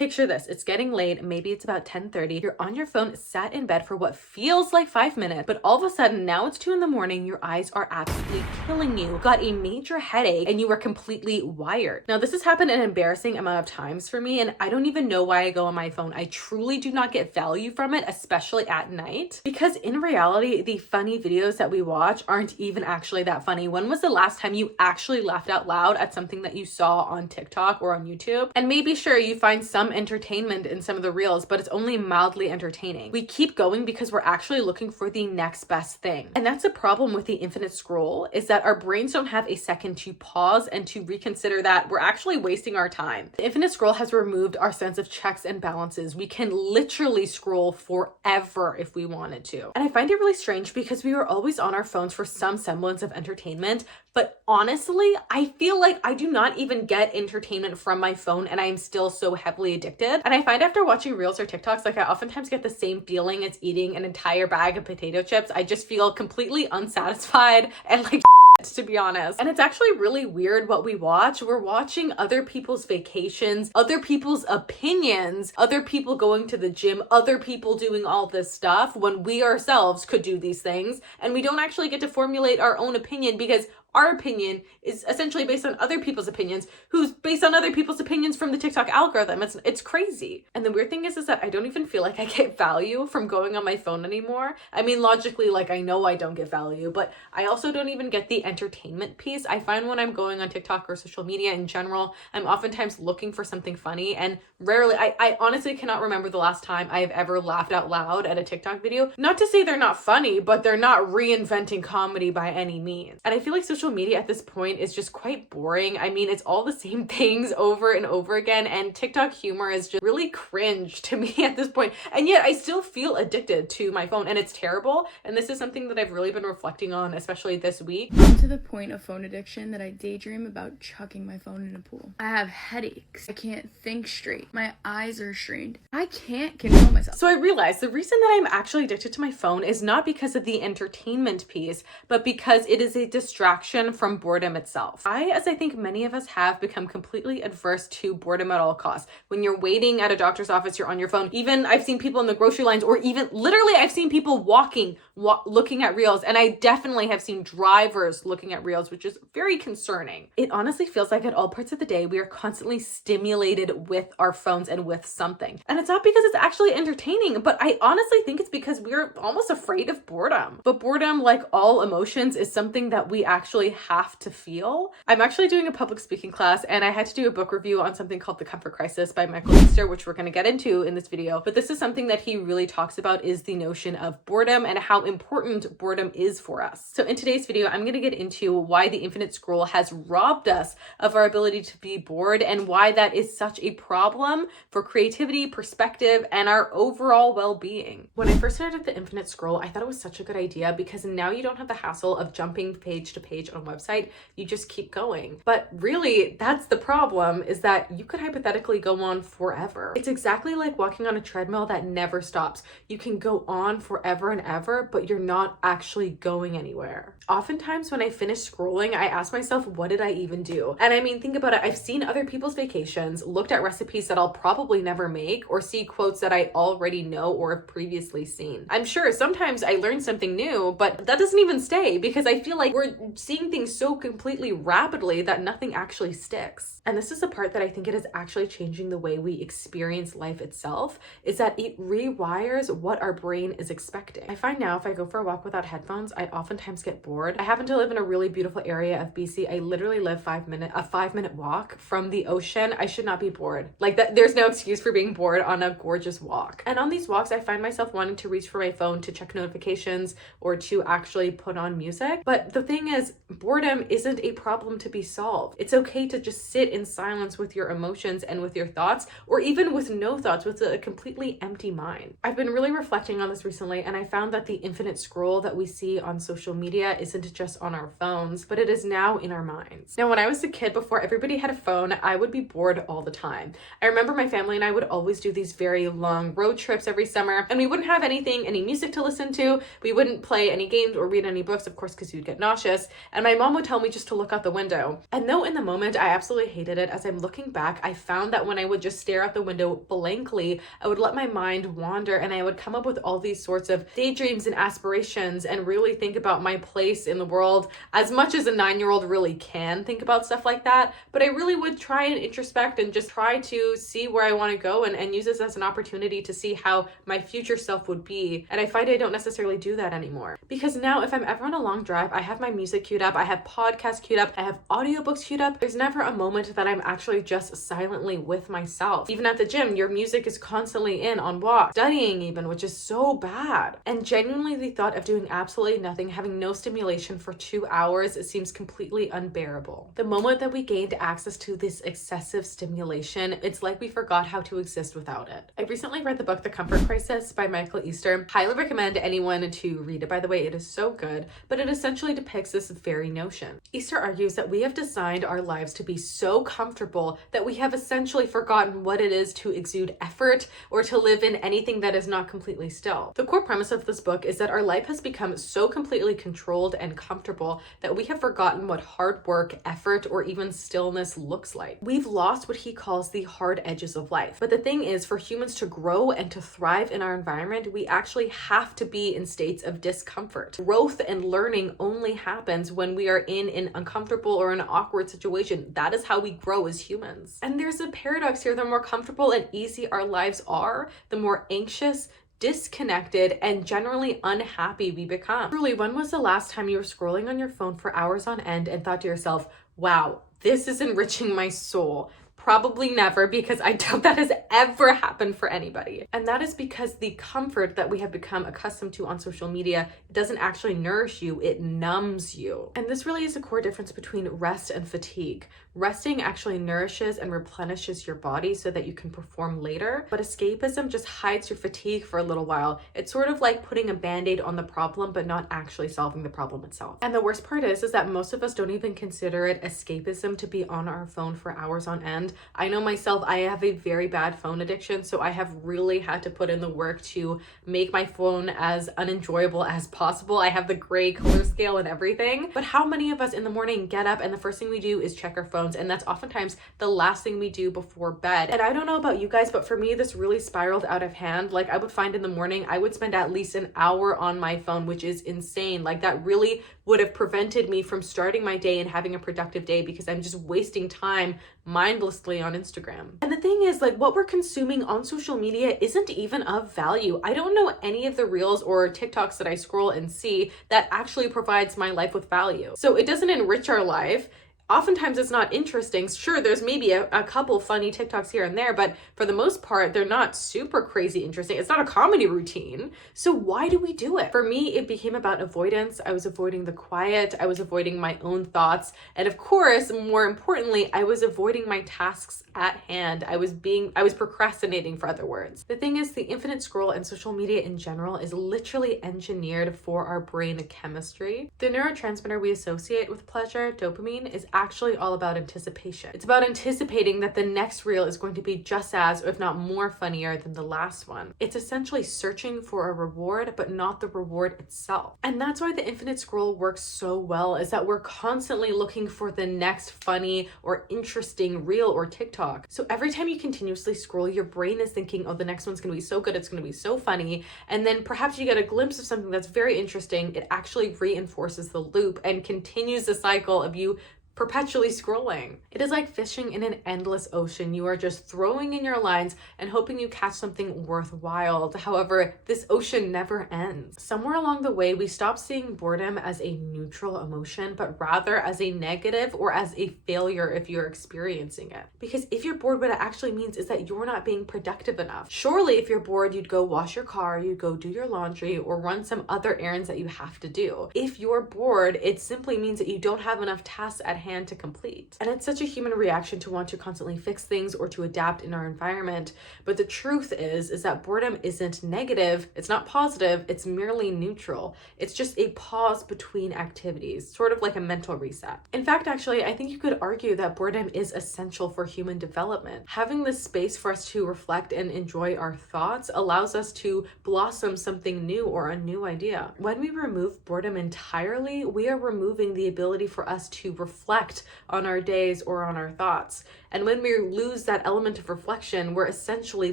Picture this, it's getting late, maybe it's about 10:30, you're on your phone, sat in bed for what feels like 5 minutes, but all of a sudden, now it's 2 in the morning, your eyes are absolutely killing you, got a major headache, and you are completely wired. Now, this has happened an embarrassing amount of times for me, and I don't even know why I go on my phone. I truly do not get value from it, especially at night, because in reality, the funny videos that we watch aren't even actually that funny. When was the last time you actually laughed out loud at something that you saw on TikTok or on YouTube? And maybe sure, you find some entertainment in some of the reels, but it's only mildly entertaining. We keep going because we're actually looking for the next best thing. And that's the problem with the infinite scroll, is that our brains don't have a second to pause and to reconsider that we're actually wasting our time. The infinite scroll has removed our sense of checks and balances. We can literally scroll forever if we wanted to. And I find it really strange because we were always on our phones for some semblance of entertainment, but honestly, I feel like I do not even get entertainment from my phone and I'm still so heavily addicted. And I find after watching reels or TikToks, like I oftentimes get the same feeling as eating an entire bag of potato chips. I just feel completely unsatisfied and like to be honest. And it's actually really weird what we watch. We're watching other people's vacations, other people's opinions, other people going to the gym, other people doing all this stuff when we ourselves could do these things. And we don't actually get to formulate our own opinion because our opinion is essentially based on other people's opinions, who's based on other people's opinions from the TikTok algorithm. It's crazy. And the weird thing is that I don't even feel like I get value from going on my phone anymore. I mean, logically, like I know I don't get value, but I also don't even get the entertainment piece. I find when I'm going on TikTok or social media in general, I'm oftentimes looking for something funny, and rarely, I honestly cannot remember the last time I've ever laughed out loud at a TikTok video. Not to say they're not funny, but they're not reinventing comedy by any means. And I feel like social media at this point is just quite boring. I mean, it's all the same things over and over again, and TikTok humor is just really cringe to me at this point. And yet I still feel addicted to my phone, and it's terrible. And this is something that I've really been reflecting on, especially this week. I'm to the point of phone addiction that I daydream about chucking my phone in a pool. I have headaches. I can't think straight. My eyes are strained. I can't control myself. So I realized the reason that I'm actually addicted to my phone is not because of the entertainment piece, but because it is a distraction from boredom itself. As I think many of us have, become completely adverse to boredom at all costs. When you're waiting at a doctor's office, you're on your phone. Even I've seen people in the grocery lines, or even literally I've seen people walking, looking at reels. And I definitely have seen drivers looking at reels, which is very concerning. It honestly feels like at all parts of the day, we are constantly stimulated with our phones and with something. And it's not because it's actually entertaining, but I honestly think it's because we're almost afraid of boredom. But boredom, like all emotions, is something that we actually have to feel. I'm actually doing a public speaking class, and I had to do a book review on something called The Comfort Crisis by Michael Easter, which we're going to get into in this video. But this is something that he really talks about, is the notion of boredom and how important boredom is for us. So in today's video, I'm going to get into why the infinite scroll has robbed us of our ability to be bored, and why that is such a problem for creativity, perspective, and our overall well-being. When I first started the infinite scroll, I thought it was such a good idea because now you don't have the hassle of jumping page to page on a website. You just keep going. But really, that's the problem, is that you could hypothetically go on forever. It's exactly like walking on a treadmill that never stops. You can go on forever and ever, but you're not actually going anywhere. Oftentimes when I finish scrolling, I ask myself, what did I even do? And I mean, think about it. I've seen other people's vacations, looked at recipes that I'll probably never make, or see quotes that I already know or have previously seen. I'm sure sometimes I learn something new, but that doesn't even stay because I feel like we're seeing things so completely rapidly that nothing actually sticks. And this is the part that I think it is actually changing the way we experience life itself, is that it rewires what our brain is expecting. I find now if I go for a walk without headphones, I oftentimes get bored. I happen to live in a really beautiful area of BC. I literally live a 5-minute walk from the ocean. I should not be bored. Like that, there's no excuse for being bored on a gorgeous walk. And on these walks, I find myself wanting to reach for my phone to check notifications or to actually put on music. But the thing is, boredom isn't a problem to be solved. It's okay to just sit in silence with your emotions and with your thoughts, or even with no thoughts, with a completely empty mind. I've been really reflecting on this recently, and I found that the infinite scroll that we see on social media isn't just on our phones, but it is now in our minds. Now, when I was a kid, before everybody had a phone, I would be bored all the time. I remember my family and I would always do these very long road trips every summer, and we wouldn't have any music to listen to. We wouldn't play any games or read any books, of course, because you'd get nauseous. And And my mom would tell me just to look out the window. And though in the moment I absolutely hated it, as I'm looking back, I found that when I would just stare out the window blankly, I would let my mind wander and I would come up with all these sorts of daydreams and aspirations and really think about my place in the world as much as a 9-year-old really can think about stuff like that. But I really would try and introspect and just try to see where I want to go and use this as an opportunity to see how my future self would be. And I find I don't necessarily do that anymore. Because now if I'm ever on a long drive, I have my music queued up, I have podcasts queued up, I have audiobooks queued up. There's never a moment that I'm actually just silently with myself. Even at the gym, your music is constantly in on walk, studying even, which is so bad. And genuinely the thought of doing absolutely nothing, having no stimulation for 2 hours, it seems completely unbearable. The moment that we gained access to this excessive stimulation, it's like we forgot how to exist without it. I recently read the book The Comfort Crisis by Michael Easter. Highly recommend anyone to read it, by the way. It is so good, but it essentially depicts this very notion. Easter argues that we have designed our lives to be so comfortable that we have essentially forgotten what it is to exude effort or to live in anything that is not completely still. The core premise of this book is that our life has become so completely controlled and comfortable that we have forgotten what hard work, effort, or even stillness looks like. We've lost what he calls the hard edges of life. But the thing is, for humans to grow and to thrive in our environment, we actually have to be in states of discomfort. Growth and learning only happens when we are in an uncomfortable or an awkward situation. That is how we grow as humans. And there's a paradox here. The more comfortable and easy our lives are, the more anxious, disconnected, and generally unhappy we become. Truly, when was the last time you were scrolling on your phone for hours on end and thought to yourself, wow, this is enriching my soul? Probably never, because I doubt that has ever happened for anybody. And that is because the comfort that we have become accustomed to on social media doesn't actually nourish you, it numbs you. And this really is a core difference between rest and fatigue. Resting actually nourishes and replenishes your body so that you can perform later, but escapism just hides your fatigue for a little while. It's sort of like putting a band-aid on the problem, but not actually solving the problem itself. And the worst part is that most of us don't even consider it escapism to be on our phone for hours on end. I know myself, I have a very bad phone addiction, so I have really had to put in the work to make my phone as unenjoyable as possible. I have the gray color scale and everything. But how many of us in the morning get up and the first thing we do is check our phones, and that's oftentimes the last thing we do before bed. And I don't know about you guys, but for me, this really spiraled out of hand. Like, I would find in the morning, I would spend at least an hour on my phone, which is insane. Like, that really would have prevented me from starting my day and having a productive day, because I'm just wasting time mindlessly on Instagram. And the thing is, like, what we're consuming on social media isn't even of value. I don't know any of the reels or TikToks that I scroll and see that actually provides my life with value. So it doesn't enrich our life. Oftentimes it's not interesting. Sure, there's maybe a couple funny TikToks here and there, but for the most part, they're not super crazy interesting. It's not a comedy routine. So why do we do it? For me, it became about avoidance. I was avoiding the quiet. I was avoiding my own thoughts. And of course, more importantly, I was avoiding my tasks at hand. I was procrastinating, for other words. The thing is, the infinite scroll and social media in general is literally engineered for our brain chemistry. The neurotransmitter we associate with pleasure, dopamine, is actually all about anticipation. It's about anticipating that the next reel is going to be just as, or if not more, funnier than the last one. It's essentially searching for a reward, but not the reward itself. And that's why the infinite scroll works so well, is that we're constantly looking for the next funny or interesting reel or TikTok. So every time you continuously scroll, your brain is thinking, oh, the next one's gonna be so good, it's gonna be so funny. And then perhaps you get a glimpse of something that's very interesting. It actually reinforces the loop and continues the cycle of you perpetually scrolling. It is like fishing in an endless ocean. You are just throwing in your lines and hoping you catch something worthwhile. However, this ocean never ends. Somewhere along the way, we stopped seeing boredom as a neutral emotion, but rather as a negative or as a failure if you're experiencing it. Because if you're bored, what it actually means is that you're not being productive enough. Surely, if you're bored, you'd go wash your car, you'd go do your laundry, or run some other errands that you have to do. If you're bored, it simply means that you don't have enough tasks at hand hand to complete. And it's such a human reaction to want to constantly fix things or to adapt in our environment. But the truth is that boredom isn't negative, it's not positive, it's merely neutral. It's just a pause between activities, sort of like a mental reset. In fact, actually, I think you could argue that boredom is essential for human development. Having this space for us to reflect and enjoy our thoughts allows us to blossom something new or a new idea. When we remove boredom entirely, we are removing the ability for us to reflect on our days or on our thoughts. And when we lose that element of reflection, we're essentially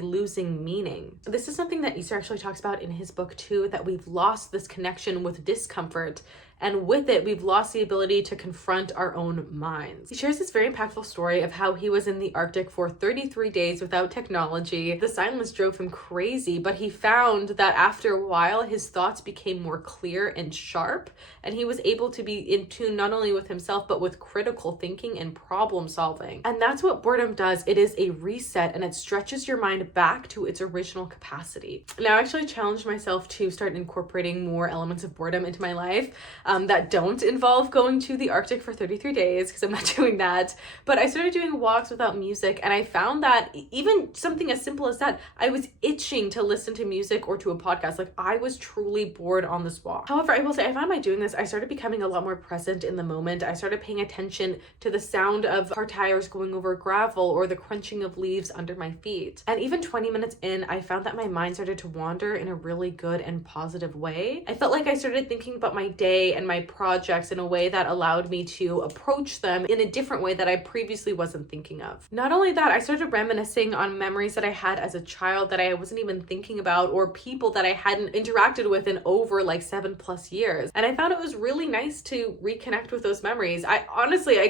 losing meaning. This is something that Easter actually talks about in his book too, that we've lost this connection with discomfort. And with it, we've lost the ability to confront our own minds. He shares this very impactful story of how he was in the Arctic for 33 days without technology. The silence drove him crazy, but he found that after a while, his thoughts became more clear and sharp, and he was able to be in tune not only with himself, but with critical thinking and problem solving. And that's what boredom does. It is a reset, and it stretches your mind back to its original capacity. Now, I actually challenged myself to start incorporating more elements of boredom into my life. That don't involve going to the Arctic for 33 days, because I'm not doing that. But I started doing walks without music, and I found that even something as simple as that, I was itching to listen to music or to a podcast. Like, I was truly bored on this walk. However, I will say I found by doing this, I started becoming a lot more present in the moment. I started paying attention to the sound of car tires going over gravel or the crunching of leaves under my feet. And even 20 minutes in, I found that my mind started to wander in a really good and positive way. I felt like I started thinking about my day and my projects in a way that allowed me to approach them in a different way that I previously wasn't thinking of. Not only that, I started reminiscing on memories that I had as a child that I wasn't even thinking about, or people that I hadn't interacted with in over like 7+ years. And I found it was really nice to reconnect with those memories. I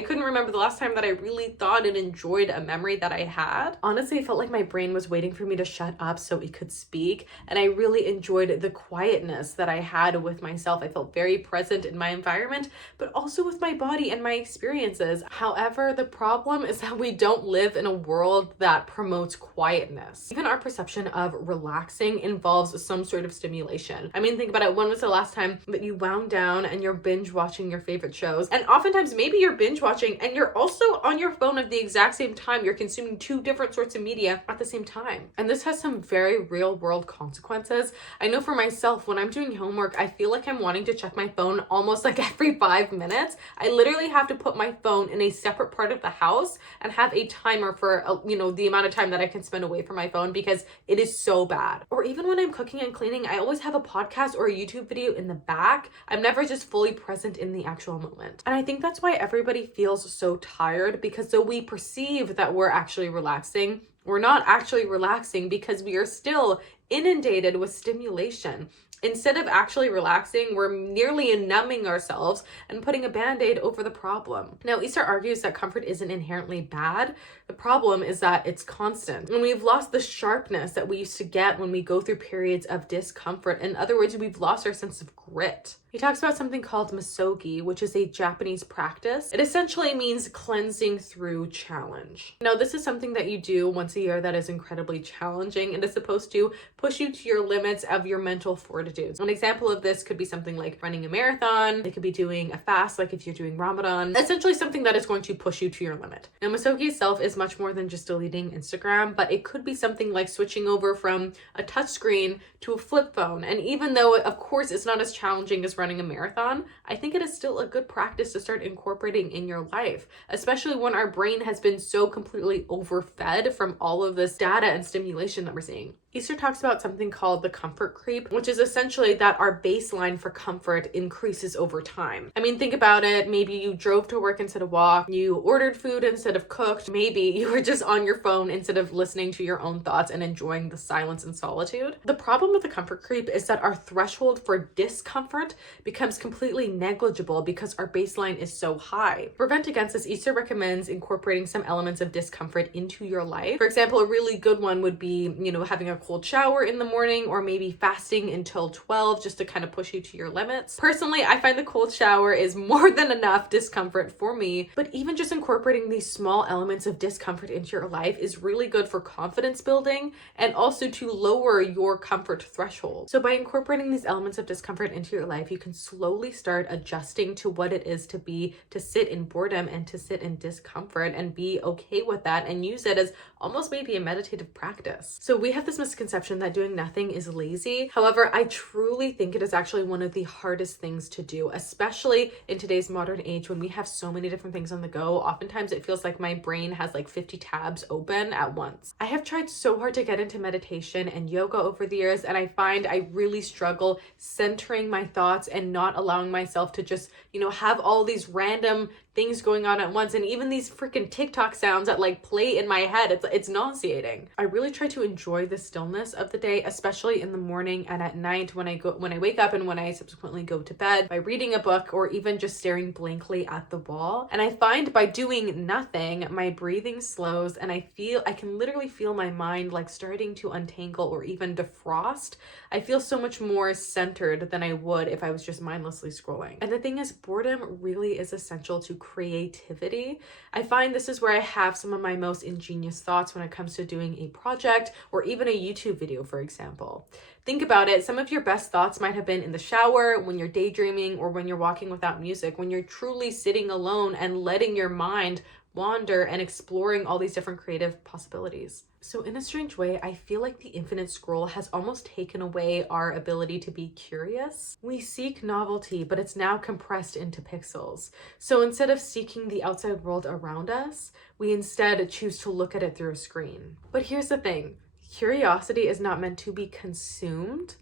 couldn't remember the last time that I really thought and enjoyed a memory that I had. Honestly, I felt like my brain was waiting for me to shut up so it could speak. And I really enjoyed the quietness that I had with myself. I felt very present in my environment, but also with my body and my experiences. However, the problem is that we don't live in a world that promotes quietness. Even our perception of relaxing involves some sort of stimulation. I mean, think about it. When was the last time that you wound down and you're binge watching your favorite shows? And oftentimes maybe you're binge watching and you're also on your phone at the exact same time. You're consuming two different sorts of media at the same time. And this has some very real world consequences. I know for myself, when I'm doing homework, I feel like I'm wanting to check my phone almost like every 5 minutes. I literally have to put my phone in a separate part of the house and have a timer for, the amount of time that I can spend away from my phone, because it is so bad. Or even when I'm cooking and cleaning, I always have a podcast or a YouTube video in the back. I'm never just fully present in the actual moment. And I think that's why everybody feels so tired, because though we perceive that we're actually relaxing, we're not actually relaxing, because we are still inundated with stimulation. Instead of actually relaxing, we're nearly numbing ourselves and putting a band-aid over the problem. Now, Easter argues that comfort isn't inherently bad. The problem is that it's constant. And we've lost the sharpness that we used to get when we go through periods of discomfort. In other words, we've lost our sense of grit. He talks about something called misogi, which is a Japanese practice. It essentially means cleansing through challenge. Now, this is something that you do once a year that is incredibly challenging and is supposed to push you to your limits of your mental fortitude. An example of this could be something like running a marathon. It could be doing a fast, like if you're doing Ramadan. Essentially something that is going to push you to your limit. Now, misogi itself is much more than just deleting Instagram, but it could be something like switching over from a touchscreen to a flip phone. And even though, of course, it's not as challenging as running a marathon, I think it is still a good practice to start incorporating in your life, especially when our brain has been so completely overfed from all of this data and stimulation that we're seeing. Easter talks about something called the comfort creep, which is essentially that our baseline for comfort increases over time. I mean, think about it. Maybe you drove to work instead of walk, you ordered food instead of cooked, maybe you were just on your phone instead of listening to your own thoughts and enjoying the silence and solitude. The problem with the comfort creep is that our threshold for discomfort becomes completely negligible because our baseline is so high. To prevent against this, Easter recommends incorporating some elements of discomfort into your life. For example, a really good one would be, having a cold shower in the morning, or maybe fasting until 12 just to kind of push you to your limits. Personally, I find the cold shower is more than enough discomfort for me, but even just incorporating these small elements of discomfort into your life is really good for confidence building and also to lower your comfort threshold. So by incorporating these elements of discomfort into your life, you can slowly start adjusting to what it is to sit in boredom and to sit in discomfort and be okay with that and use it as almost maybe a meditative practice. So we have this misconception that doing nothing is lazy. However, I truly think it is actually one of the hardest things to do, especially in today's modern age when we have so many different things on the go. Oftentimes it feels like my brain has like 50 tabs open at once. I have tried so hard to get into meditation and yoga over the years, and I find I really struggle centering my thoughts and not allowing myself to just, have all these random things going on at once, and even these freaking TikTok sounds that like play in my head. It's nauseating. I really try to enjoy the stillness of the day, especially in the morning and at night when I wake up and when I subsequently go to bed, by reading a book or even just staring blankly at the wall. And I find by doing nothing, my breathing slows and I can literally feel my mind like starting to untangle or even defrost. I feel so much more centered than I would if I was just mindlessly scrolling. And the thing is, boredom really is essential to creativity. I find this is where I have some of my most ingenious thoughts when it comes to doing a project or even a YouTube video, for example. Think about it. Some of your best thoughts might have been in the shower, when you're daydreaming, or when you're walking without music, when you're truly sitting alone and letting your mind wander and exploring all these different creative possibilities. So in a strange way, I feel like the infinite scroll has almost taken away our ability to be curious. We seek novelty, but it's now compressed into pixels. So instead of seeking the outside world around us, we instead choose to look at it through a screen. But here's the thing. Curiosity is not meant to be consumed.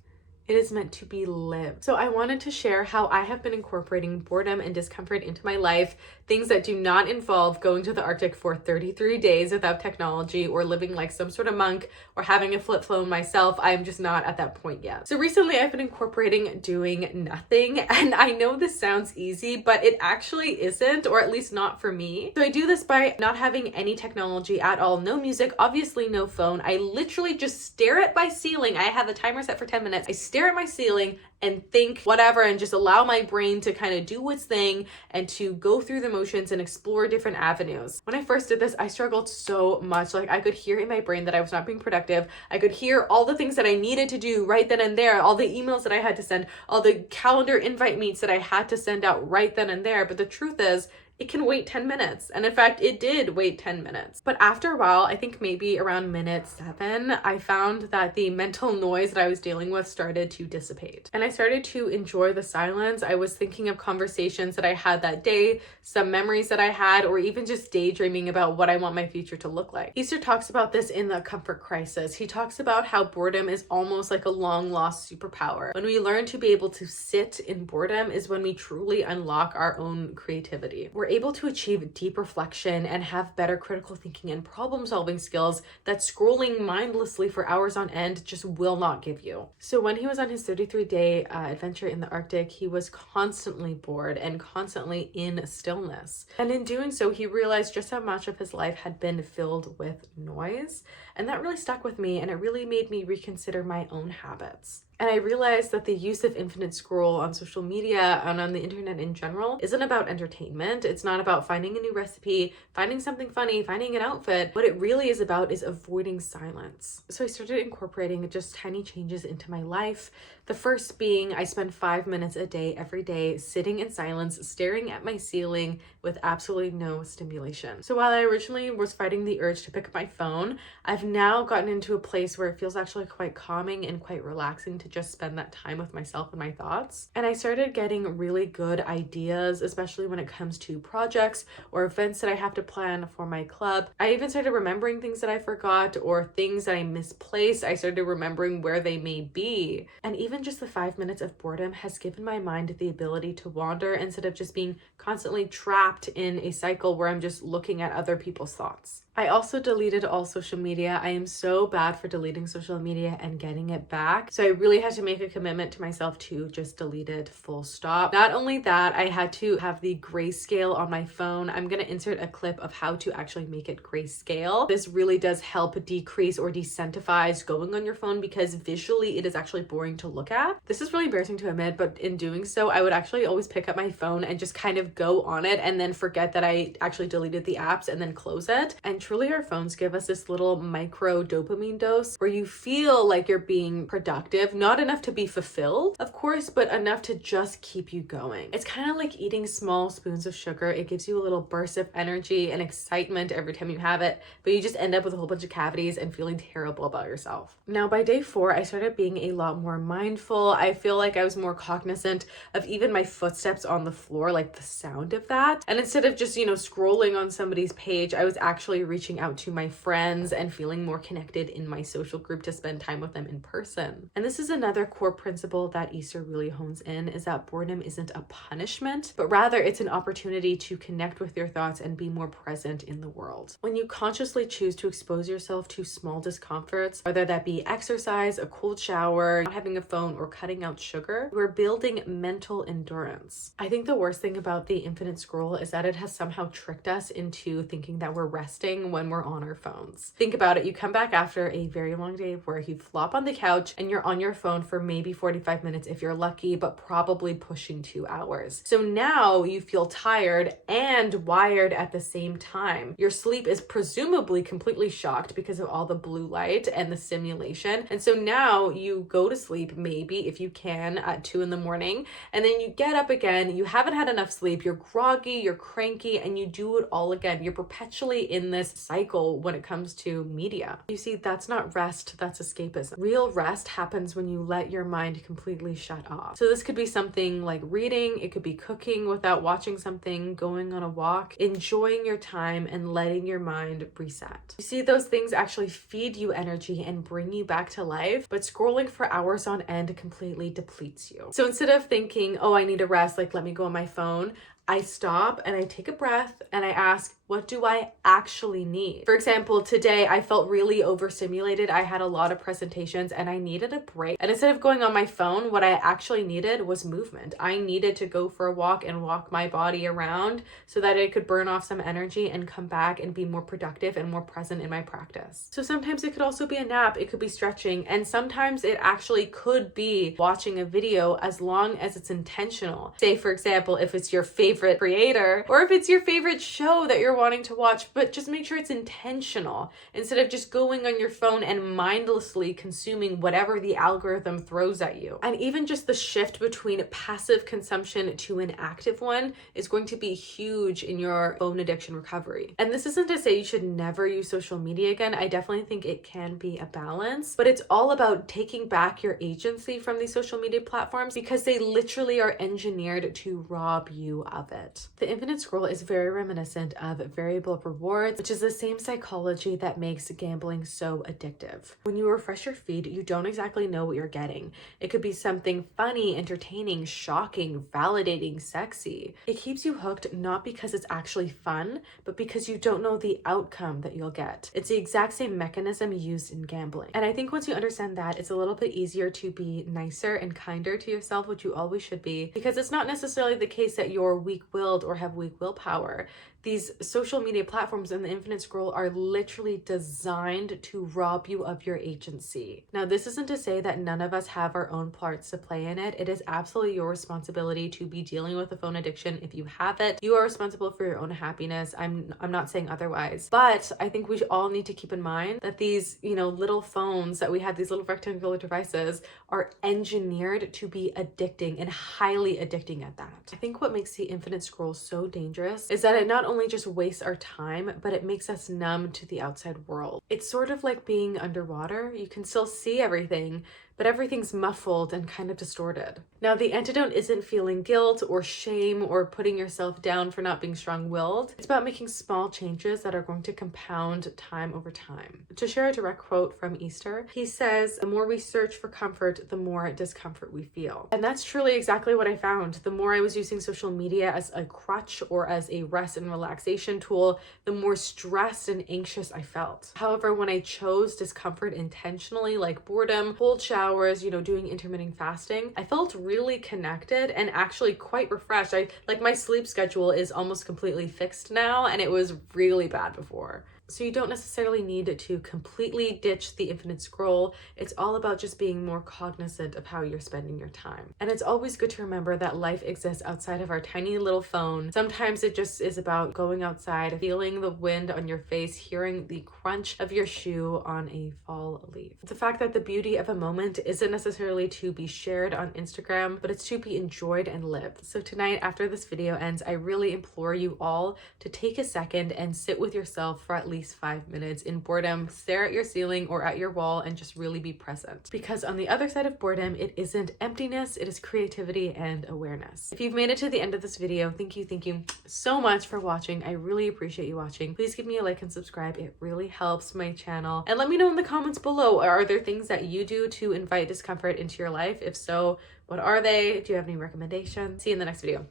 It is meant to be lived. So I wanted to share how I have been incorporating boredom and discomfort into my life, things that do not involve going to the Arctic for 33 days without technology or living like some sort of monk or having a flip phone myself. I'm just not at that point yet. So recently I've been incorporating doing nothing, and I know this sounds easy, but it actually isn't, or at least not for me. So I do this by not having any technology at all, no music, obviously no phone. I literally just stare at my ceiling. I have a timer set for 10 minutes. I stare at my ceiling and think whatever and just allow my brain to kind of do its thing and to go through the motions and explore different avenues. When I first did this, I struggled so much. Like I could hear in my brain that I was not being productive. I could hear all the things that I needed to do right then and there, all the emails that I had to send, all the calendar invite meets that I had to send out right then and there. But the truth is, it can wait 10 minutes. And in fact, it did wait 10 minutes. But after a while, I think maybe around minute 7, I found that the mental noise that I was dealing with started to dissipate. And I started to enjoy the silence. I was thinking of conversations that I had that day, some memories that I had, or even just daydreaming about what I want my future to look like. Easter talks about this in The Comfort Crisis. He talks about how boredom is almost like a long lost superpower. When we learn to be able to sit in boredom is when we truly unlock our own creativity. We're able to achieve deep reflection and have better critical thinking and problem solving skills that scrolling mindlessly for hours on end just will not give you. So when he was on his 33-day adventure in the Arctic, he was constantly bored and constantly in stillness. And in doing so, he realized just how much of his life had been filled with noise. And that really stuck with me, and it really made me reconsider my own habits. And I realized that the use of infinite scroll on social media and on the internet in general isn't about entertainment. It's not about finding a new recipe, finding something funny, finding an outfit. What it really is about is avoiding silence. So I started incorporating just tiny changes into my life. The first being I spend 5 minutes a day, every day, sitting in silence, staring at my ceiling with absolutely no stimulation. So while I originally was fighting the urge to pick up my phone, I've now gotten into a place where it feels actually quite calming and quite relaxing to just spend that time with myself and my thoughts. And I started getting really good ideas, especially when it comes to projects or events that I have to plan for my club. I even started remembering things that I forgot or things that I misplaced. I started remembering where they may be. And even just the 5 minutes of boredom has given my mind the ability to wander instead of just being constantly trapped in a cycle where I'm just looking at other people's thoughts. I also deleted all social media. I am so bad for deleting social media and getting it back. So I really had to make a commitment to myself to just delete it full stop. Not only that, I had to have the grayscale on my phone. I'm going to insert a clip of how to actually make it grayscale. This really does help decrease or desensitize going on your phone because visually it is actually boring to look at. This is really embarrassing to admit, but in doing so, I would actually always pick up my phone and just kind of go on it and then forget that I actually deleted the apps and then close it. And truly our phones give us this little micro dopamine dose where you feel like you're being productive, not enough to be fulfilled, of course, but enough to just keep you going. It's kind of like eating small spoons of sugar. It gives you a little burst of energy and excitement every time you have it, but you just end up with a whole bunch of cavities and feeling terrible about yourself. Now, by day 4, I started being a lot more mindful. I feel like I was more cognizant of even my footsteps on the floor, like the sound of that. And instead of just, scrolling on somebody's page, I was actually reaching out to my friends and feeling more connected in my social group to spend time with them in person. And this is another core principle that Easter really hones in, is that boredom isn't a punishment, but rather it's an opportunity to connect with your thoughts and be more present in the world. When you consciously choose to expose yourself to small discomforts, whether that be exercise, a cold shower, not having a phone, or cutting out sugar, you are building mental endurance. I think the worst thing about the infinite scroll is that it has somehow tricked us into thinking that we're resting when we're on our phones. Think about it. You come back after a very long day of work, you flop on the couch and you're on your phone for maybe 45 minutes if you're lucky, but probably pushing 2 hours. So now you feel tired and wired at the same time. Your sleep is presumably completely shocked because of all the blue light and the stimulation. And so now you go to sleep, maybe if you can, at 2 in the morning, and then you get up again, you haven't had enough sleep, you're groggy, you're cranky, and you do it all again. You're perpetually in this cycle when it comes to media. You see, that's not rest, that's escapism. Real rest happens when you let your mind completely shut off. So this could be something like reading, it could be cooking without watching something, going on a walk, enjoying your time and letting your mind reset. You see, those things actually feed you energy and bring you back to life, but scrolling for hours on end completely depletes you. So instead of thinking, oh, I need a rest, like let me go on my phone, I stop and I take a breath and I ask, what do I actually need? For example, today I felt really overstimulated. I had a lot of presentations and I needed a break. And instead of going on my phone, what I actually needed was movement. I needed to go for a walk and walk my body around so that I could burn off some energy and come back and be more productive and more present in my practice. So sometimes it could also be a nap, it could be stretching, and sometimes it actually could be watching a video as long as it's intentional. Say, for example, if it's your favorite creator or if it's your favorite show that you're wanting to watch, but just make sure it's intentional instead of just going on your phone and mindlessly consuming whatever the algorithm throws at you. And even just the shift between passive consumption to an active one is going to be huge in your phone addiction recovery. And this isn't to say you should never use social media again. I definitely think it can be a balance, but it's all about taking back your agency from these social media platforms because they literally are engineered to rob you of it. The infinite scroll is very reminiscent of variable rewards, which is the same psychology that makes gambling so addictive. When you refresh your feed, you don't exactly know what you're getting. It could be something funny, entertaining, shocking, validating, sexy. It keeps you hooked not because it's actually fun, but because you don't know the outcome that you'll get. It's the exact same mechanism used in gambling. And I think once you understand that, it's a little bit easier to be nicer and kinder to yourself, which you always should be, because it's not necessarily the case that you're weak-willed or have weak willpower. These social media platforms and the infinite scroll are literally designed to rob you of your agency. Now, this isn't to say that none of us have our own parts to play in it. It is absolutely your responsibility to be dealing with a phone addiction. If you have it, you are responsible for your own happiness. I'm not saying otherwise, but I think we all need to keep in mind that these, little phones that we have, these little rectangular devices, are engineered to be addicting and highly addicting at that. I think what makes the infinite scroll so dangerous is that it not only just wastes our time, but it makes us numb to the outside world. It's sort of like being underwater. You can still see everything, but everything's muffled and kind of distorted. Now, the antidote isn't feeling guilt or shame or putting yourself down for not being strong-willed. It's about making small changes that are going to compound time over time. To share a direct quote from Easter, he says, "The more we search for comfort, the more discomfort we feel." And that's truly exactly what I found. The more I was using social media as a crutch or as a rest and relaxation tool, the more stressed and anxious I felt. However, when I chose discomfort intentionally, like boredom, cold showers, doing intermittent fasting, I felt really connected and actually quite refreshed. My sleep schedule is almost completely fixed now, and it was really bad before. So you don't necessarily need to completely ditch the infinite scroll. It's all about just being more cognizant of how you're spending your time. And it's always good to remember that life exists outside of our tiny little phone. Sometimes it just is about going outside, feeling the wind on your face, hearing the crunch of your shoe on a fall leaf. The fact that the beauty of a moment isn't necessarily to be shared on Instagram, but it's to be enjoyed and lived. So tonight, after this video ends, I really implore you all to take a second and sit with yourself for at least 5 minutes in boredom, stare at your ceiling or at your wall, and just really be present. Because on the other side of boredom, it isn't emptiness, it is creativity and awareness. If you've made it to the end of this video, thank you so much for watching. I really appreciate you watching. Please give me a like and subscribe. It really helps my channel. And let me know in the comments below, are there things that you do to invite discomfort into your life? If so, what are they? Do you have any recommendations? See you in the next video.